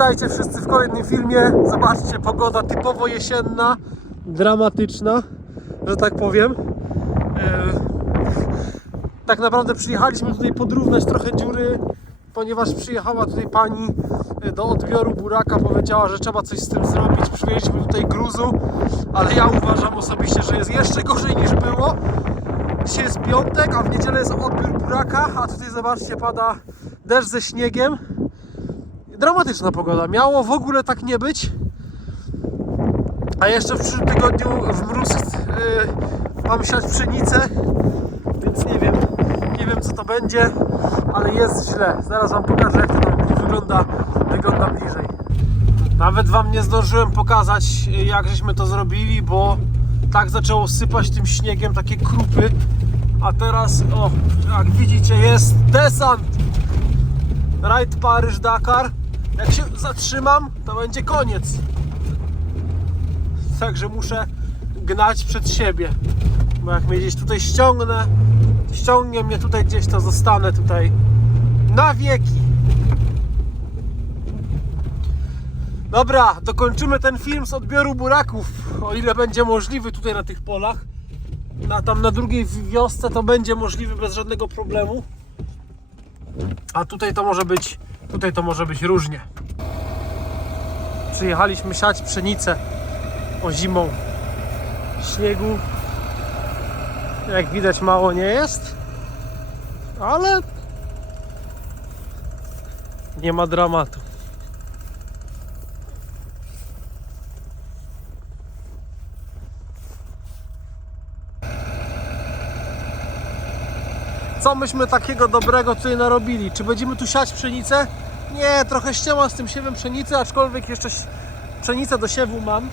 Witajcie wszyscy w kolejnym filmie. Zobaczcie, pogoda typowo jesienna, dramatyczna, że tak powiem. E, Tak naprawdę przyjechaliśmy tutaj podrównać trochę dziury, ponieważ przyjechała tutaj pani e, do odbioru buraka, powiedziała, że trzeba coś z tym zrobić. Przywieźliśmy tutaj gruzu, ale ja uważam osobiście, że jest jeszcze gorzej niż było. Dzisiaj jest piątek, a w niedzielę jest odbiór buraka, a tutaj zobaczcie, pada deszcz ze śniegiem. Dramatyczna pogoda. Miało w ogóle tak nie być. A jeszcze w przyszłym tygodniu w mróz yy, mam siać pszenicę, więc nie wiem, nie wiem co to będzie, ale jest źle. Zaraz wam pokażę jak to tam wygląda, wygląda bliżej. Nawet wam nie zdążyłem pokazać y, jak żeśmy to zrobili, bo tak zaczęło sypać tym śniegiem takie krupy. A teraz, o, jak widzicie, jest desant. Rajd Paryż-Dakar. Jak się zatrzymam, to będzie koniec. Także muszę gnać przed siebie. Bo jak mnie gdzieś tutaj ściągnę, ściągnie mnie tutaj gdzieś, to zostanę tutaj na wieki. Dobra, dokończymy ten film z odbioru buraków, o ile będzie możliwy tutaj na tych polach. Na, tam na drugiej wiosce to będzie możliwy bez żadnego problemu. A tutaj to może być, tutaj to może być różnie. Przyjechaliśmy siać pszenicę o zimą. Śniegu jak widać mało nie jest, ale nie ma dramatu. Co myśmy takiego dobrego tutaj narobili? Czy będziemy tu siać pszenicę? Nie, trochę ściema z tym siewem pszenicy, aczkolwiek jeszcze pszenicę do siewu mam.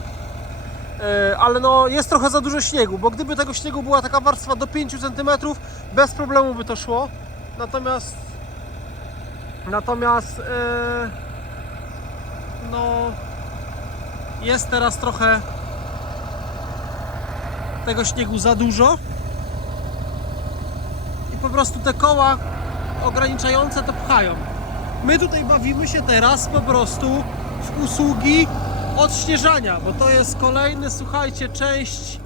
E, ale no jest trochę za dużo śniegu, bo gdyby tego śniegu była taka warstwa do 5 cm, bez problemu by to szło. Natomiast natomiast e, no jest teraz trochę tego śniegu za dużo po prostu te koła ograniczające to pchają. My tutaj bawimy się teraz po prostu w usługi odśnieżania, bo to jest kolejny, słuchajcie, część,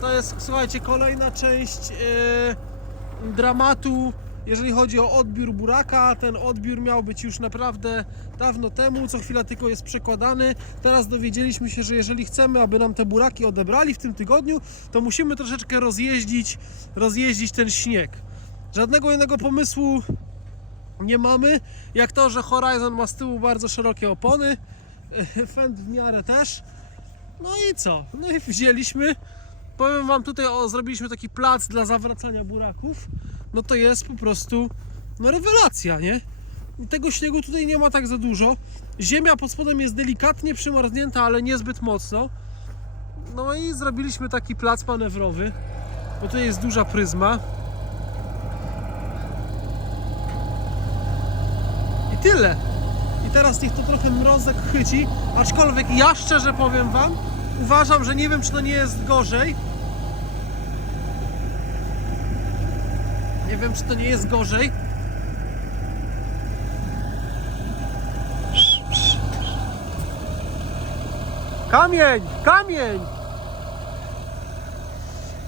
to jest, słuchajcie, kolejna część yy, dramatu, jeżeli chodzi o odbiór buraka. Ten odbiór miał być już naprawdę dawno temu, co chwila tylko jest przekładany. Teraz dowiedzieliśmy się, że jeżeli chcemy, aby nam te buraki odebrali w tym tygodniu, to musimy troszeczkę rozjeździć, rozjeździć ten śnieg. Żadnego innego pomysłu nie mamy, jak to, że Horizon ma z tyłu bardzo szerokie opony, Fend w miarę też. No i co? No i wzięliśmy. Powiem wam tutaj, o, zrobiliśmy taki plac dla zawracania buraków. No to jest po prostu no rewelacja, nie? Tego śniegu tutaj nie ma tak za dużo. Ziemia pod spodem jest delikatnie przymarznięta, ale niezbyt mocno. No i zrobiliśmy taki plac manewrowy, bo tutaj jest duża pryzma. Tyle. I teraz niech to trochę mrozek chyci, aczkolwiek ja szczerze powiem Wam, uważam, że nie wiem, czy to nie jest gorzej. Nie wiem, czy to nie jest gorzej. Kamień! Kamień!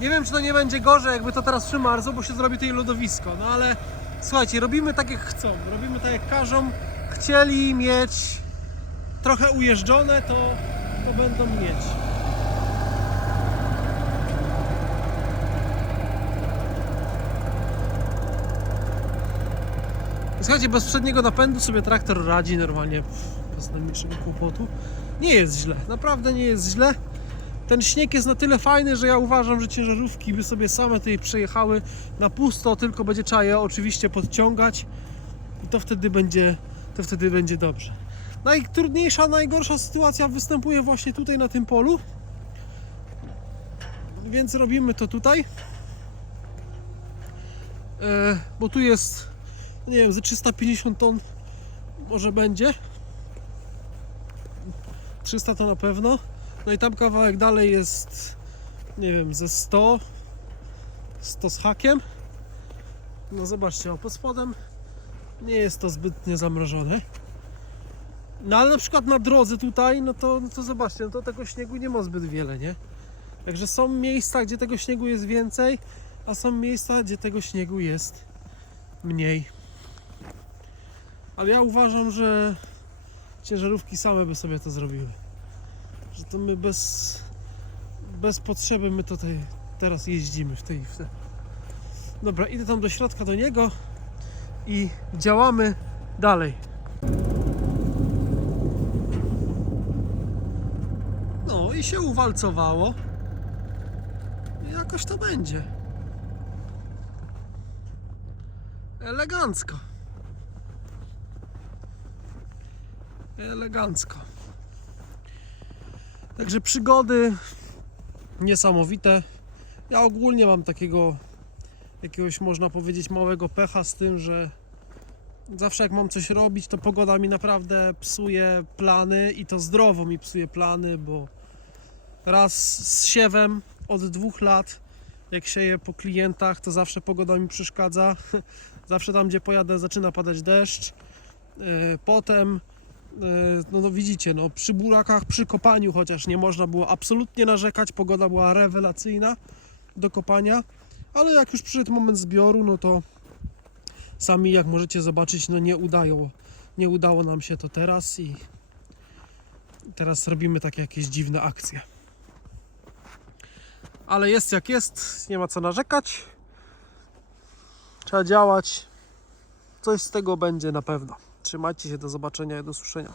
Nie wiem, czy to nie będzie gorzej, jakby to teraz przymarzło, bo się zrobi tutaj lodowisko. No ale słuchajcie, robimy tak jak chcą. Robimy tak jak każą. Chcieli mieć trochę ujeżdżone, to, to będą mieć. Słuchajcie, bez przedniego napędu sobie traktor radzi normalnie bez najmniejszego kłopotu. Nie jest źle, naprawdę nie jest źle. Ten śnieg jest na tyle fajny, że ja uważam, że ciężarówki by sobie same tutaj przejechały na pusto, tylko będzie trzeba je oczywiście podciągać i to wtedy będzie, to wtedy będzie dobrze. Najtrudniejsza, najgorsza sytuacja występuje właśnie tutaj na tym polu. Więc robimy to tutaj. E, bo tu jest, nie wiem, ze 350 ton może będzie. 300 to na pewno. No i tam kawałek dalej jest, nie wiem, ze 100, 100 z hakiem. No zobaczcie, o pod spodem nie jest to zbytnio zamrożone. No ale na przykład na drodze tutaj, no to, no to zobaczcie, no to tego śniegu nie ma zbyt wiele, nie? Także są miejsca, gdzie tego śniegu jest więcej, a są miejsca, gdzie tego śniegu jest mniej. Ale ja uważam, że ciężarówki same by sobie to zrobiły. Że to my bez, bez potrzeby my tutaj teraz jeździmy w tej, w. Dobra, idę tam do środka do niego i działamy dalej. No i się uwalcowało. I jakoś to będzie. Elegancko. Elegancko. Także przygody niesamowite. Ja ogólnie mam takiego jakiegoś można powiedzieć małego pecha z tym, że zawsze jak mam coś robić, to pogoda mi naprawdę psuje plany i to zdrowo mi psuje plany, bo raz z siewem od dwóch lat, jak sieję po klientach, to zawsze pogoda mi przeszkadza. Zawsze tam, gdzie pojadę, zaczyna padać deszcz. Yy, Potem, no, no widzicie, no, przy burakach, przy kopaniu chociaż nie można było absolutnie narzekać, pogoda była rewelacyjna do kopania, ale jak już przyszedł moment zbioru, no to sami jak możecie zobaczyć, no nie udało, nie udało nam się to teraz i teraz robimy takie jakieś dziwne akcje. Ale jest jak jest, nie ma co narzekać. Trzeba działać. Coś z tego będzie na pewno. Trzymajcie się, do zobaczenia i do słyszenia.